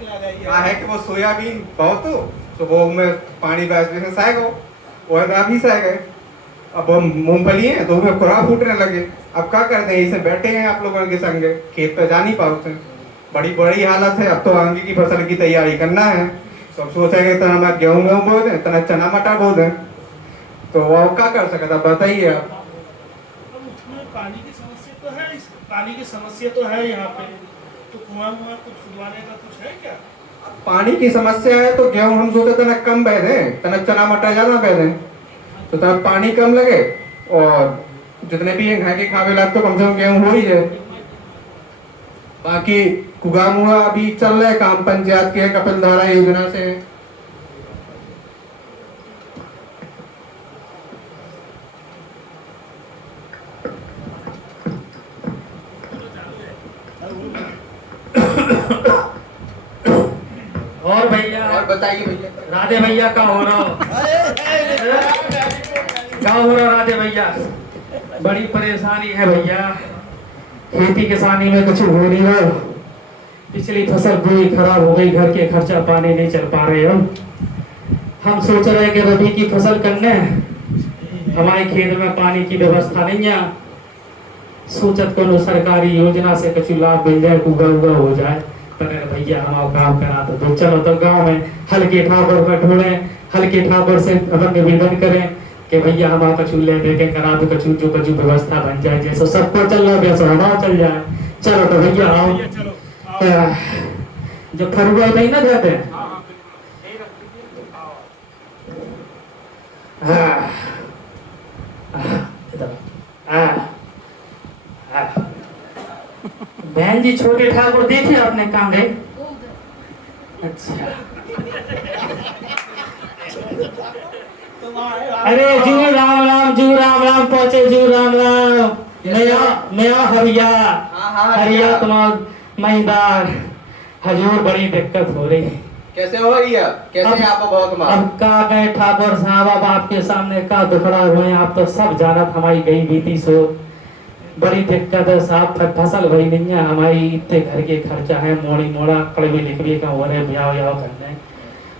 कहा है कि वो सोयाबीन बहुत तो वो में पानी बैच में सह गो वो भी सह गए। अब हम मूंगफली है तो उसमें खुरा फूटने लगे। अब क्या करते हैं, इसे बैठे हैं आप लोगों के संग, खेत पे जा नहीं पाते, बड़ी बड़ी हालत है। अब तो आगे की फसल की तैयारी करना है, तो अब सोचेंगे तना मैं गेहूँ गेहूँ बो दें, तना चना मटर बो दें, तो वो क्या कर सकता बताइए आप। उसमें पानी की समस्या तो है, पानी की समस्या तो है यहाँ पे, तो कुआं कुछ खुदवाने का कुछ है क्या? पानी की समस्या है तो गेहूं हम सोचे तना कम बह दें, तना चना मटर ज्यादा बह दें, तो तना पानी कम लगे और जितने भी घर के खावे लायक तो कम से कम गेहूं हो ही जाए। बाकी कुगा मुआ अभी चल रहा है काम पंचायत के कपिल धारा योजना से। और भैया, और बताइए भैया। राधे भैया का हो रहा राधे भैया, बड़ी परेशानी है भैया, खेती किसानी में कुछ हो नहीं रहा। पिछली फसल पूरी खराब हो गई, घर के खर्चा पानी नहीं चल पा रहे हम सोच रहे हैं कि रबी की फसल करने, हमारे खेत में पानी की व्यवस्था नहीं है। सोचत को सरकारी योजना से कुछ लाभ मिल जाए, उगा उगा हो जाए, पर भैया हम काम करा तो चलो तो गांव में हल्के ठाकुर पर ढूंढे, हल्के ठाकुर से अपन निवेदन करें कि भैया हम कछु ले दे के करा दो, कछु जो कछु व्यवस्था बन जाए, जैसे सबको चल रहा है वैसे हमारा चल जाए। चलो तो भैया आओ, जो फरुआ नहीं ना जाते हैं, बहन जी छोटे ठाकुर देखे आपने कहाँ गए? अच्छा, अरे जू राम राम, जू राम राम पहुंचे, जू राम राम। नया हरिया हरिया तुम्हारा महीदार हजूर, बड़ी दिक्कत हो रही। कैसे हो रही है? कैसे आपको बहुत मार? अब का गए ठाकुर साहब, अब आपके सामने का दुखड़ा हुए, आप तो सब जानत हमारी गई बीती सो, बड़ी दिक्कत है साहब, फसल वही नहीं है हमारी, इतने घर के खर्चा है, मोड़ी मोड़ा कड़वी लिखवी का हो रहे, ब्याह व्याह करने,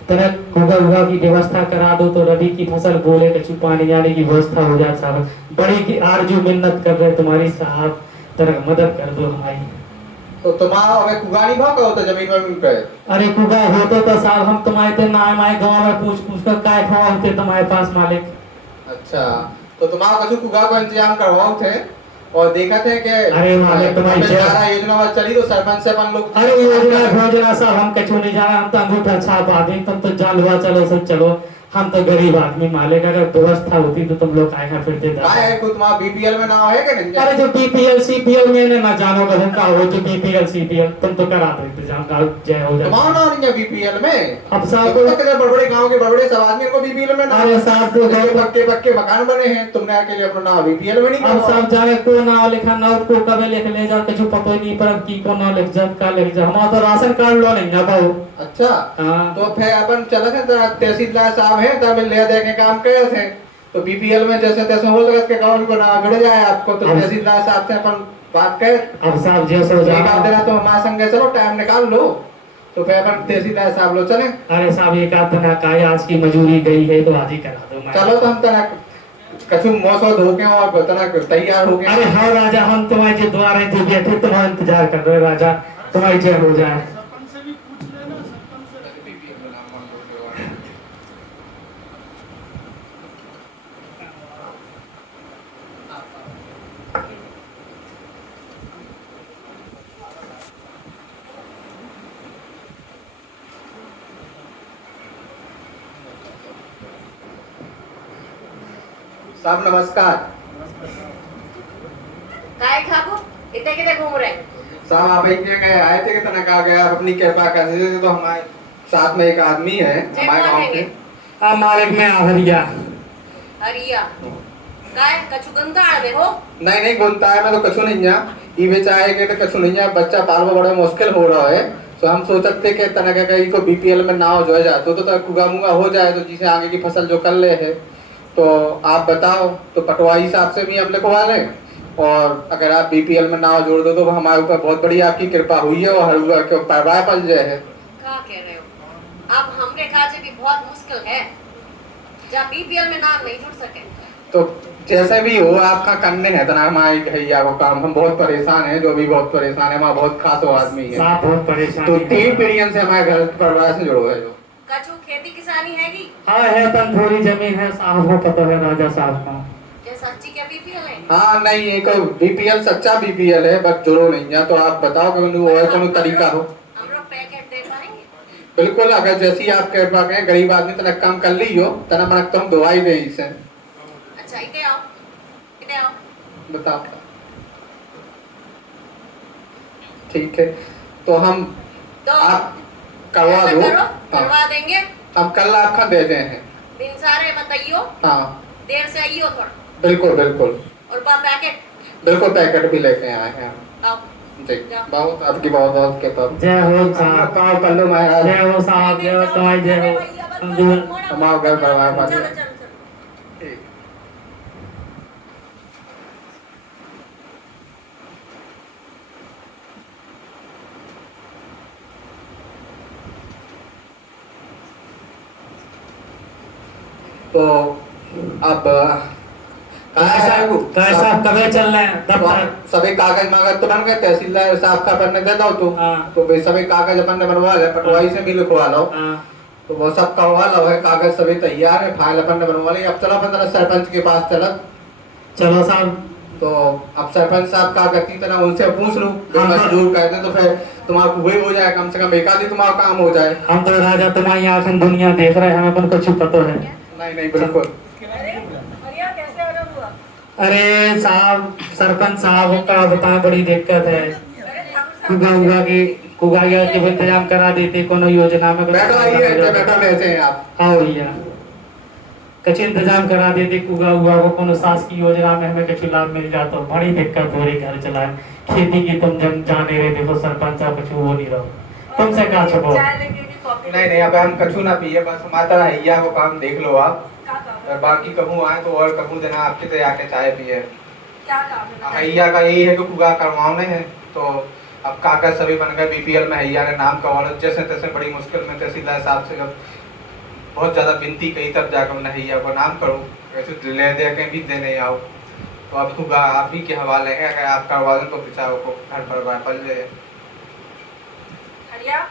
तरह कुगा उगा की व्यवस्था करा दो तो रबी की फसल बोले कछु पानी आने की व्यवस्था हो जाए साहब, बड़ी की आरजू मिन्नत कर रहे तुम्हारी साहब, तरह मदद कर दो हमारी। तो तुम्हारा अबे कुगा नहीं भागा होता जमीन में मिल पे? अरे कुगा होते तो साहब हम तुम्हारे थे ना, हमारे गाँव में पूछ पूछ कर काय खवा होते तुम्हारे पास मालिक। अच्छा, तो तुम्हारा कछु कुगा को इंतजाम करवाओ थे और देखा थे कि अरे मालिक तुम्हारी योजना चली तो सरपंच से अपन लोग, अरे योजना सब हम कछु नहीं जाना, हम तो अंगूठा छाप आदमी, तुम तो जान हुआ चलो सब चलो, हम तो गरीब आदमी मालिक, अगर व्यवस्था होती तो तुम लोग आएगा फिरते तुम्हारा बीपीएल में नाम है कि नहीं? अरे जो बीपीएल सीपीएल में ना जानो कभी का हो, जो बीपीएल सीपीएल तुम तो करा दो इंतजाम, जय हो जाए। तुम्हारा नाम नहीं है बीपीएल में? अब साहब तो बड़े गांव के बड़े सब आदमी को बीपीएल में नाम, अरे साहब तो पक्के पक्के मकान बने हैं, तुमने अकेले अपना नाम बीपीएल में नहीं? अब साहब जाने को नाम लिखा ना, को कभी लिख ले जा, कुछ पता ही नहीं पर की को नाम लिख जा, का लिख जा, हमारा तो राशन कार्ड लो नहीं ना पाओ। अच्छा, तो फिर अपन चला थे तहसीलदार साहब है तब ले दे के काम करे थे, तो बीपीएल में जैसे तैसे हो सकता के अकाउंट को ना जुड़ जाए आपको, तो तहसीलदार साहब से अपन बात कर। अब साहब जैसे हो जाए बात देना तो हमारे संग चलो टाइम निकाल लो, तो फिर अपन तहसीलदार साहब लो चले। अरे साहब एक आध दिन का आज की मजूरी गई है तो आज ही करा दो। चलो तो हम तना कछु मौसम हो के और तना तैयार हो गए। अरे हाँ राजा, हम तुम्हारे द्वार थे बैठे, तुम्हारा इंतजार कर रहे राजा, तुम्हारी जय हो जाए। साहब नमस्कार। काय खाबू इतने कितने घूम रहे? साहब आप इतने गए आए थे कि तना कहा गया अपनी कृपा कर दीजिए, तो हमारे साथ में एक आदमी है हमारे गांव के। हाँ मालिक में हरिया हरिया काय कछु गंगा आवे हो? नहीं नहीं गुनता है, मैं तो कछु नहीं है, ई बेचारे के तो कछु नहीं है, बच्चा पालना बड़ा मुश्किल हो रहा है, तो हम सोचते कि तना का को बीपीएल में नाव जो है जाते तो कुगा मुगा हो जाए, तो जिसे आगे की फसल जो कर ले है, तो आप बताओ तो पटवारी साहब से भी हम लिखवा लें, और अगर आप बीपीएल में नाव जोड़ दो तो हमारे ऊपर बहुत बड़ी आपकी कृपा हुई है और हर के पैरवाह पल जाए है। का कह रहे हो। अब हमरे काजे भी बहुत मुश्किल है, जब बीपीएल में नाम नहीं जुड़ सके। तो जैसे भी हो आपका करने है तना हमारे भैया को काम, हम बहुत परेशान हैं, जो भी बहुत परेशान है, हमारा बहुत खास आदमी है, साहब बहुत परेशान तो है। 3 पीढ़ियों से हमारे घर परिवार से जुड़ो है। जो कछु खेती किसानी हैगी? हाँ है, तन थोड़ी जमीन है साहब को पता है, राजा साहब का। क्या सच्ची क्या बीपीएल है? हाँ नहीं, एक बीपीएल सच्चा बीपीएल है, बट जुड़ो नहीं है। तो आप बताओ कि और कोनो तरीका हो। हम लोग पैकेट दे पाएंगे? बिल्कुल, अगर जैसी आप कह पाए, गरीब आदमी तना काम कर ली हो तना मनक तो हम दवाई दे इसे। अच्छा इधर आओ, इधर आओ। बताओ। ठीक है, तो हम तो आप करवा ऐसा दो। करो, हाँ, करवा देंगे। हम कल आपका दे दे हैं। दिन सारे बताइयो, हाँ देर से आइयो थोड़ा। बिल्कुल बिल्कुल और पैकेट बिल्कुल, पैकेट भी लेके आए हैं हम। आओ। जी, बहुत आपकी बहुत बहुत कृपा। जय हो साहब, पाँव पल्लो महाराज। जय हो साहब, जय हो तुम्हारी जय हो। हमारा घर परिवार बन चलो गया। चलो चलो। ठीक। तो अब कैसा कब चल रहे हैं दफ्तर? सभी कागज मागज तो बन गए, तहसीलदार साहब का बनने दे दो तू। हाँ। तो भाई सभी कागज अपन ने बनवा ले, पटवारी से भी लिखवा लो। हाँ। तो वो सब करवा लो है, कागज सभी तैयार है, फाइल अपन ने बनवा ली। अब चलो अपन जरा सरपंच के पास चलो साहब। तो अब सरपंच साहब का गति तरह उनसे पूछ लूं, हाँ। मजदूर कहते तो फिर तुम्हारा वही हो जाए, कम से कम एक आधी तुम्हारा काम हो जाए। हम तो राजा तुम्हारी आंखें दुनिया देख रहे हैं, हमें अपन को छुपा तो है। नहीं नहीं बिल्कुल। कैसे ऑर्डर हुआ? अरे साहब, सरपंच साहब का बताएं, बड़ी दिक्कत है। कुगा के इंतजाम करा देते कोनो योजना में। बैठो आइए, बैठो लेते हैं आप। हाँ भैया, कछ इंतजाम करा देते कुगा हुआ को कोनो सास की योजना में हमें कछु लाभ मिल जाता। बड़ी दिक्कत हो रही घर चलाए खेती की। तुम जाने रहे, देखो सरपंच साहब कछु वो नहीं रहो, तुमसे कहा छुपो। नहीं नहीं, अब हम कछु ना पिए, बस हमारा हैया को काम देख लो आप। और बाकी कहूँ आए तो और कहूँ देना आपके से आके चाय पिए। क्या काम है? हैया का यही है कि कुगा करवाने हैं। तो अब कागज सभी बन गए, बीपीएल में हैया ने नाम करवा लो। जैसे तैसे बड़ी मुश्किल में तहसीलदार साहब से जब बहुत ज़्यादा विनती कही, तब जाकर मैंने हैया को नाम करो, वैसे ले दे के भी देने आओ। तो अब कुगा आप ही के हवाले है, अगर आप करवा दें तो बेचारों को घर पर पल जाए। हरिया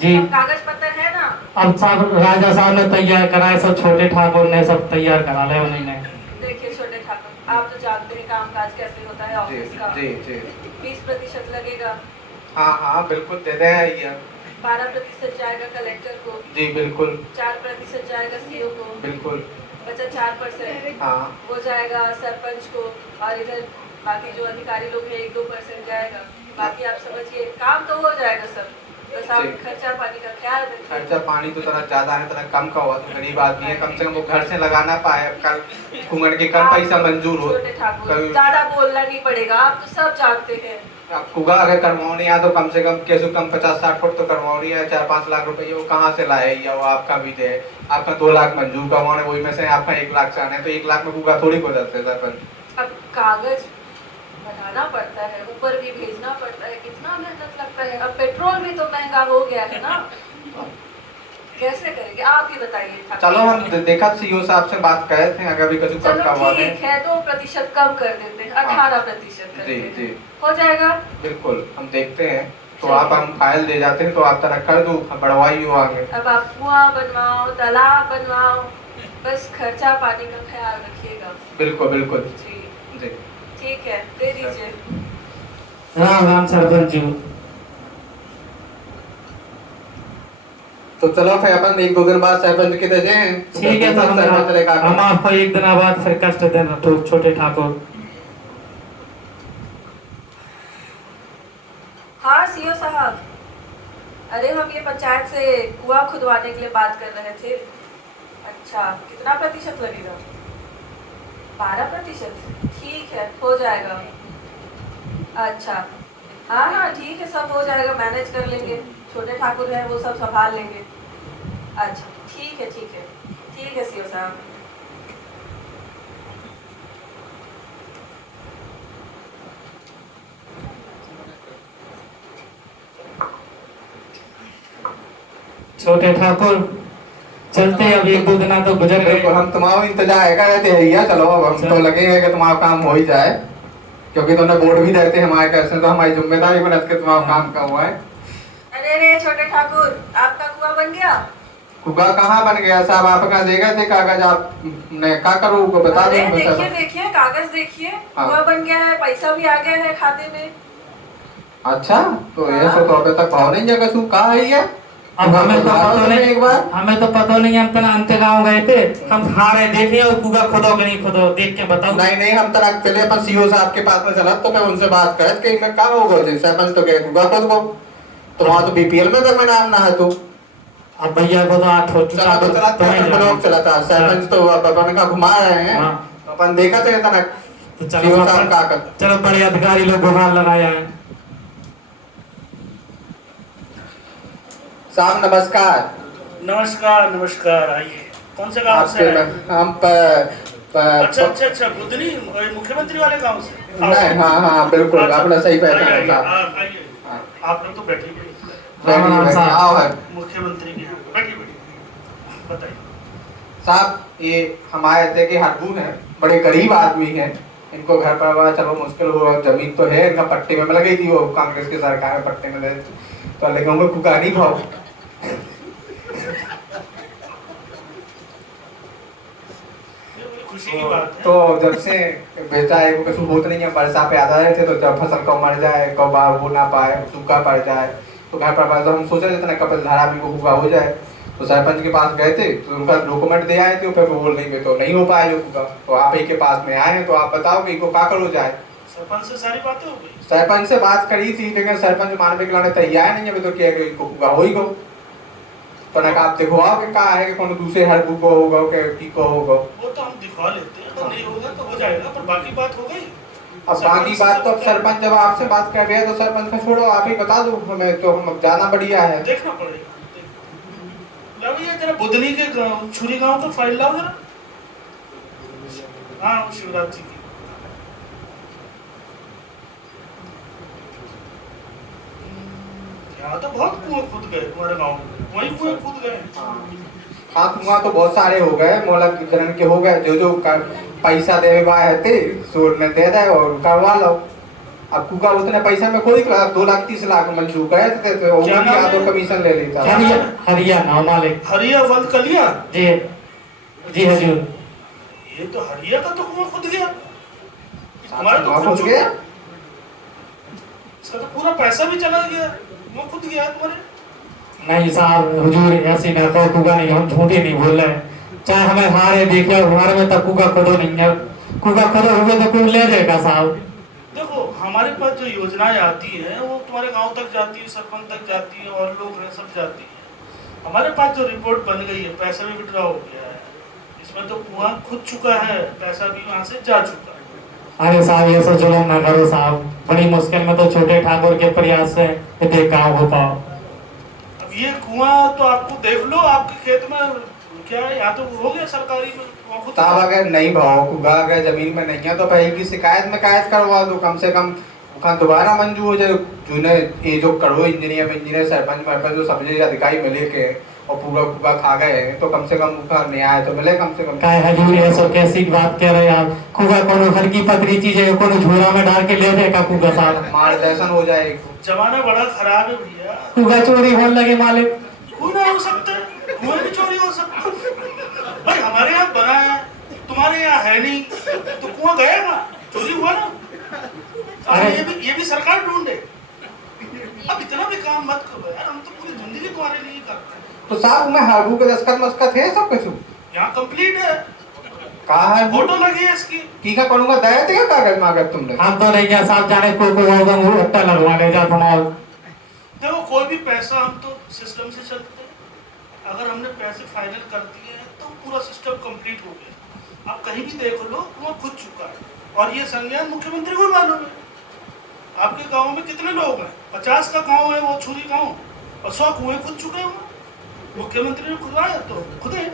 जी कागज पत्र है ना? अब साहब राजा साहब ने तैयार कराए, सब छोटे ठाकुर ने सब तैयार करा ले उन्होंने। देखिए छोटे ठाकुर, आप तो जानते हैं कामकाज कैसे होता है जी ऑफिस का। जी जी 20% लगेगा। हाँ हाँ बिल्कुल दे दें हैया। 12% जाएगा कलेक्टर को। जी बिल्कुल 4% जाएगा सीओ को। बिल्कुल। बचा 4% हाँ वो जाएगा सरपंच को। और इधर बाकी जो अधिकारी लोग हैं 1-2% जाएगा। बाकी आप समझिए काम तो हो जाएगा सब, बस आप जी। खर्चा पानी का ख्याल रखिए। खर्चा पानी तो तरह ज्यादा है, तरह कम का हुआ तो गरीब आदमी है, कम से कम वो घर से लगाना पाए। कल कुंगड़ के कम पैसा मंजूर हो। छोटे ठाकुर कभी ज्यादा बोलना नहीं पड़ेगा, आप तो सब जानते हैं। अब कुगा अगर करवानी है तो कम से कम कैसे कम 50-60 फुट तो करवानी है। 4-5 लाख रुपए वो कहाँ से लाए, या वो आपका भी दे। आपका 2 लाख मंजूर करवाने, वही में से आपका 1 लाख से आने, तो 1 लाख में कुगा थोड़ी हो जाते सरपंच। अब कागज बनाना पड़ता है, ऊपर भी भेजना पड़ता है, कितना मेहनत लगता है। अब पेट्रोल भी तो महंगा हो गया है ना, कैसे करेंगे आप ही बताइए। चलो हम देखा सीओ साहब से बात करे थे, अगर भी कुछ कम चलो करवा ठीक दें। है, 2% कम कर देते हैं, 18% कर जी देते जी हैं, हो जाएगा। बिल्कुल हम देखते हैं। तो आप हम फाइल दे जाते हैं तो आप तरह कर दो, बढ़वाई हो आगे। अब आप कुआं बनवाओ, तालाब बनवाओ, बस खर्चा पानी का ख्याल रखिएगा। बिल्कुल बिल्कुल जी जी। ठीक है, दे दीजिए। राम राम सरपंच जी। तो चलो फिर अपन 1-2 दिन बाद सरपंच के दे जाएं। ठीक है, तो सरपंच लेकर आके। हम आपको एक दिन बाद फिर कष्ट देना तो छोटे ठाकुर। हाँ सीओ साहब, अरे हम ये पंचायत से कुआं खुदवाने के लिए बात कर रहे थे। अच्छा, कितना प्रतिशत लगेगा? 12%? ठीक है, हो जाएगा। अच्छा हाँ हाँ ठीक है, सब हो जाएगा, मैनेज कर लेंगे। छोटे ठाकुर हैं वो सब संभाल लेंगे। अच्छा ठीक है ठीक है ठीक है सीओ साहब। छोटे ठाकुर चलते अब एक दो दिन तो गुजर गए। बिल्कुल, हम तुम्हारा इंतजार है रहते हैं भैया। चलो अब हम तो लगे हैं कि तुम्हारा काम हो ही जाए, क्योंकि तुमने बोर्ड भी देते हैं हमारे कैसे, तो हमारी जिम्मेदारी बनत के तुम्हारा काम का हुआ है। अरे रे छोटे ठाकुर, आपका कुआं बन गया? कुआ कहाँ बन गया साहब? आप कहाँ देगा थे कागज? आप ने क्या करो को बता दो। अरे देखिए देखिए कागज देखिए, हाँ। कुआं बन गया है, पैसा भी आ गया है खाते में। अच्छा, तो ये सो तो अभी तक भाव नहीं जगह तू कहा है ये? अब हमें तो पता नहीं, एक बार हमें तो पता नहीं, हम तना अंत गाँव गए थे, हम हारे देखे और कुआ खुदो कि नहीं खुदो देख के बताओ। नहीं नहीं, हम तक पहले अपन सीओ साहब के पास में चला तो मैं उनसे बात कर कि मैं कहाँ होगा जी सरपंच तो कहे कुआ खुद को, तो वहाँ तो बीपीएल में तक मैं नाम ना है तू। अब भैया को तो आठ हो चुका, चला तो चलाते हैं, अपन लोग चलाता सरपंच तो अपन का घुमा रहे हैं, हाँ। अपन देखा थे तना तो सीओ साहब का कर। चलो बड़े अधिकारी लोग गुहार लगाया है। साहब नमस्कार। नमस्कार नमस्कार, आइए। कौन से गांव से आपके आए? हम अच्छा अच्छा अच्छा, बुधनी मुख्यमंत्री वाले गांव से? नहीं, हाँ हाँ बिल्कुल, आपने सही पहचाना आइए, साहब। आइए। आप लोग तो बैठिए, बैठिए बैठिए, आओ है मुख्यमंत्री के यहाँ बैठिए बैठिए, बताइए। साहब। ये हमारे थे कि हरबून है, बड़े गरीब आदमी हैं, इनको घर पर चलो मुश्किल हो, जमीन तो है इनका पट्टे में लगी थी, वो कांग्रेस की सरकार में पट्टे में दे, तो लेकिन उनको कुका नहीं भाव। खुशी की बात है। तो जब से बेचा है वो कुछ होता नहीं है, बरसा पे आ रहे थे, तो जब फसल को मर जाए कब बार हो ना पाए, सूखा पड़ जाए, तो घर पर तो हम सोचे थे ना कपिल धारा भी को हुआ हो जाए, तो सरपंच के पास गए थे, तो उनका डॉक्यूमेंट दे आए थे, फिर वो बोल नहीं तो नहीं हो पाया जो हुआ, तो आप ही के पास में आए हैं, तो आप बताओ कि इनको क्या करो जाए। सरपंच से सारी बातें हो गई? सरपंच से बात करी थी, लेकिन सरपंच मानवे के लाने तैयार नहीं है, अभी तो क्या कि इनको हुआ हो ही गो, तो ना आप देखो कि क्या है कि कौन दूसरे हर को होगा कि को होगा, वो तो हम दिखवा लेते हैं, अगर नहीं होगा तो हो जाएगा, पर बाकी बात हो गई। अब बाकी बात तो अब सरपंच जब आपसे बात कर रहे हैं तो सरपंच का छोड़ो, आप ही बता दो हमें, तो हम जाना बढ़िया है। देखना पड़ेगा। लाओ ये जरा बुधनी के छुरी गांव का फाइल लाओ जरा। हाँ, शिवराज जी की। यहाँ तो बहुत कुएं खुद गए तुम्हारे गांव में, वही कुएं खुद गए। हाँ, कुआं तो बहुत सारे हो गए, मोला जनन के हो गए, जो पैसा दे थे सूर ने दे दे और करवा लो। अब कुका उतने पैसा में कोई 2,30,00,000 मंजूर करे थे, तो वो भी आधो कमीशन ले लेता। हरिया नाम मालिक हरिया वंद कलिया जी, जी हजूर। ये तो हरिया का तो कुआं खुद गया, हमारा तो कुआं खुद खुद गया, इसका तो पूरा पैसा भी चला गया, वो खुद गया तुम्हारे। नहीं साहब हुजूर ऐसी ना कहो, कुका नहीं, हम झूठी नहीं बोल रहे, चाहे हमें हारे देखे हमारे में तब कुका खुदो नहीं है, कुका खुदो हुए तो कोई ले जाएगा साहब। देखो हमारे पास जो योजनाएं आती हैं वो तुम्हारे गांव तक जाती है, सरपंच तक जाती है, और लोग हैं सब जाती है। हमारे पास जो रिपोर्ट बन गई है, पैसा भी विड्रॉ हो गया है, इसमें तो कुआं खुद चुका है, पैसा भी वहां से जा चुका है। अरे साहब ये सब जुलूम ना करो साहब, बड़ी मुश्किल में तो छोटे ठाकुर के प्रयास से ये काम हो पाओ। अब ये कुआं तो आपको देख लो, आपके खेत में क्या है, यहाँ तो हो गया सरकारी में कुआं खुद। साहब अगर नहीं भाव कुगा अगर जमीन में नहीं है तो पहले की शिकायत में कायद करवा दो, कम से कम दोबारा मंजूर हो जाए। जूने ये जो करो इंजीनियर सरपंच में जो सब्जी अधिकारी मिले के और पूरा कुका खा गए हैं, तो कम से कम उनका न्याय तो मिले कम से कम। काय हजूर ऐसा कैसी बात कह रहे हैं आप, कुका कोनो हल्की पतली चीज है, कोनो झोरा में डाल के ले जाएगा कुका साहब, मार्गदर्शन हो जाए। जमाना बड़ा खराब है भैया, कुका चोरी होने लगे मालिक। कुआं हो सकता है, कुआं भी चोरी हो सकता है भाई, हमारे यहाँ बना है, तुम्हारे यहाँ है नहीं, तो कुआं गया ना, चोरी हुआ ना। अब ये भी सरकार ढूंढे, अब इतना भी काम मत करो यार, हम तो पूरी जिंदगी तुम्हारे लिए करते हैं। तो साहब मैं हारू के दस्खत मस्खत है सब कुछ यहाँ कंप्लीट है, कहा है फोटो लगी है इसकी। ठीक है, करूंगा दया थे क्या कागज मांगा तुमने? हम तो नहीं क्या साहब जाने को अट्टा लगवा ले जा तुम्हारा। देखो कोई भी पैसा हम तो सिस्टम से चलते हैं, अगर हमने पैसे फाइनल कर दिए हैं तो पूरा सिस्टम कंप्लीट हो गया। आप कहीं भी देख लो वो खुद चुका है, और ये संज्ञान मुख्यमंत्री को मालूम है। आपके गांव में कितने लोग हैं? 50 का गांव है वो छुरी गांव, और 100 कुएं खुद चुके हैं, मुख्यमंत्री ने खुदवाया तो खुद है।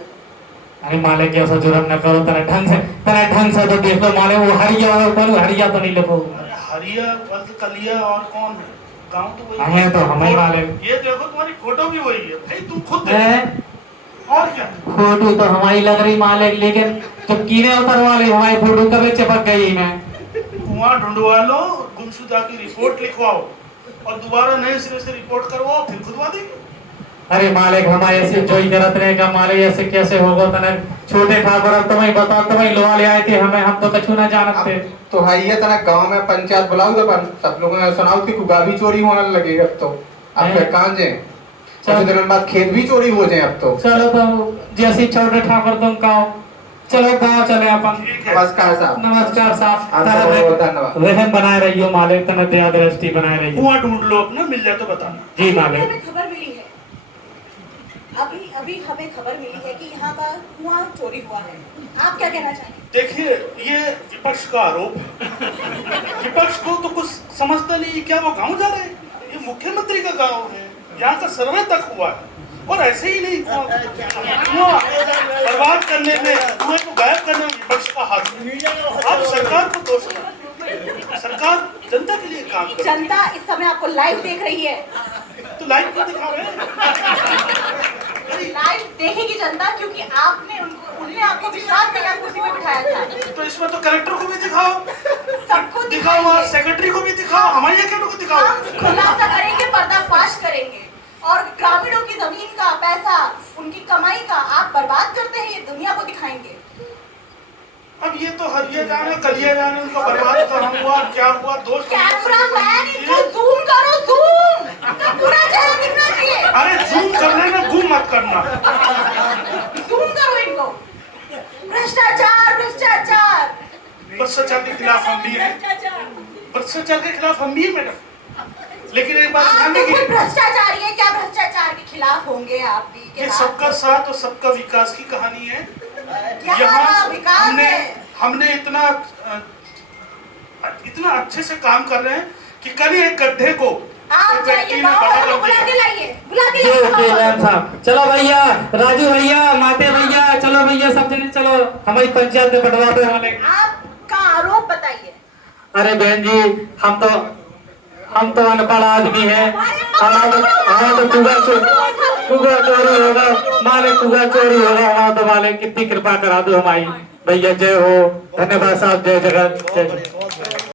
अरे मालिक ऐसा जुर्म न करो, तेरा ढंग से तो देख लो मालिक, वो हरिया और कौन हरिया तो नहीं लिखो। अरे हरिया वल्द कलिया और कौन है? गाँव तो वही हाँ, ये तो हमारे वाले। ये देखो तुम्हारी फोटो भी वही है भाई, तुम खुद हैं? देखो। और क्या फोटो तो हमारी लग रही मालिक, लेकिन जब कीड़े उतरवा ले हमारी फोटो कभी चिपक गई मैं। कुआं ढूंढवा लो, गुमशुदा की रिपोर्ट लिखवाओ और दोबारा नए सिरे से रिपोर्ट करवाओ, फिर खुदवा देंगे। अरे मालिक हमारे ऐसे जो ही करत रहेगा मालिक, ऐसे कैसे होगा तने छोटे ठाकुर, अब तुम्हें बताओ, तुम्हें लोहा ले आए थे हमें, हम तो कछु ना जानत थे। तो है ये तना गांव में पंचायत बुलाओ तो सब लोगों ने सुनाओ कि कुगा भी चोरी होने लगी अब तो। अब हैं? फिर कहाँ जाए, चल। कुछ दिनों बाद खेत भी चोरी हो जाए अब तो। चलो तो जैसे छोटे ठाकुर तुम कहो, चलो गाँव चले अपन। ठीक है। नमस्कार साहब। नमस्कार साहब। आपका बहुत बहुत धन्यवाद। रहम बनाए रहियो मालिक, तने दया दृष्टि बनाए रहियो। कुआं ढूंढ लो अपना, मिल जाए तो बताना। जी अभी मालिक। हमें खबर मिली है, अभी अभी हमें खबर मिली है कि यहाँ का कुआं चोरी हुआ है। आप क्या कहना चाहेंगे? देखिए, ये विपक्ष का आरोप है। विपक्ष को तो कुछ समझता नहीं, क्या वो गांव जा रहे हैं? ये मुख्यमंत्री का गांव है, यहाँ का सर्वे तक हुआ है और ऐसे ही नहीं कुआं बर्बाद करने में, कुएं को गायब करने में विपक्ष का हाथ है। आप सरकार को दोष लगाते, सरकार जनता के लिए काम करे। जनता इस समय आपको लाइव देख रही है, तो लाइव क्यों दिखा रहे हैं? लाइव देखेगी जनता, क्योंकि आपने उनने आपको विश्वास दिया, कुर्सी पे बिठाया था। तो इसमें तो कलेक्टर को भी दिखाओ, सबको दिखाओ, वहाँ सेक्रेटरी को भी दिखाओ, हमारे अकेले को दिखाओ। हम खुलासा करेंगे, पर्दाफाश करेंगे और ग्रामीणों की जमीन का पैसा, उनकी कमाई का आप बर्बाद करते हैं, ये दुनिया को दिखाएंगे। अब ये तो हरिया जाने कलिया जाने उनका बर्बाद कहाँ हुआ, क्या हुआ, दोस्त कैमरा मैन इनको जूम करो, जूम, इनका पूरा चेहरा दिखना चाहिए। अरे जूम करने में गुम मत करना। जूम करो इनको। भ्रष्टाचार, भ्रष्टाचार, भ्रष्टाचार के खिलाफ हम भी हैं, भ्रष्टाचार के खिलाफ हम भी हैं मैडम। लेकिन एक बात आप ध्यान तो खुद रखिए, भ्रष्टाचारी है, क्या भ्रष्टाचार के खिलाफ होंगे आप भी? ये सबका साथ और सबका विकास की कहानी है। यहाँ विकास है। हमने इतना अच्छे से काम कर रहे हैं कि कल एक गड्ढे को आप एक जाइए व्यक्ति ने गाँव बड़ा वालों कर को बुला के दिया। लाइए, बुला के जी ओके लाइए। मैम साहब। चलो भैया, राजू भैया, माते भैया, चलो भैया सब जने चलो, हमारी पंचायत में बंटवाते वाले। आपका आरोप बताइए। अरे बहन जी, हम तो अनपढ़ आदमी हैं, हमारा तो कुआ चोरी होगा मालिक, कुआ चोरी होगा हमारा तो मालिक, कितनी कृपा करा दो हमारी। भैया जय हो, धन्यवाद साहब, जय जगत जय।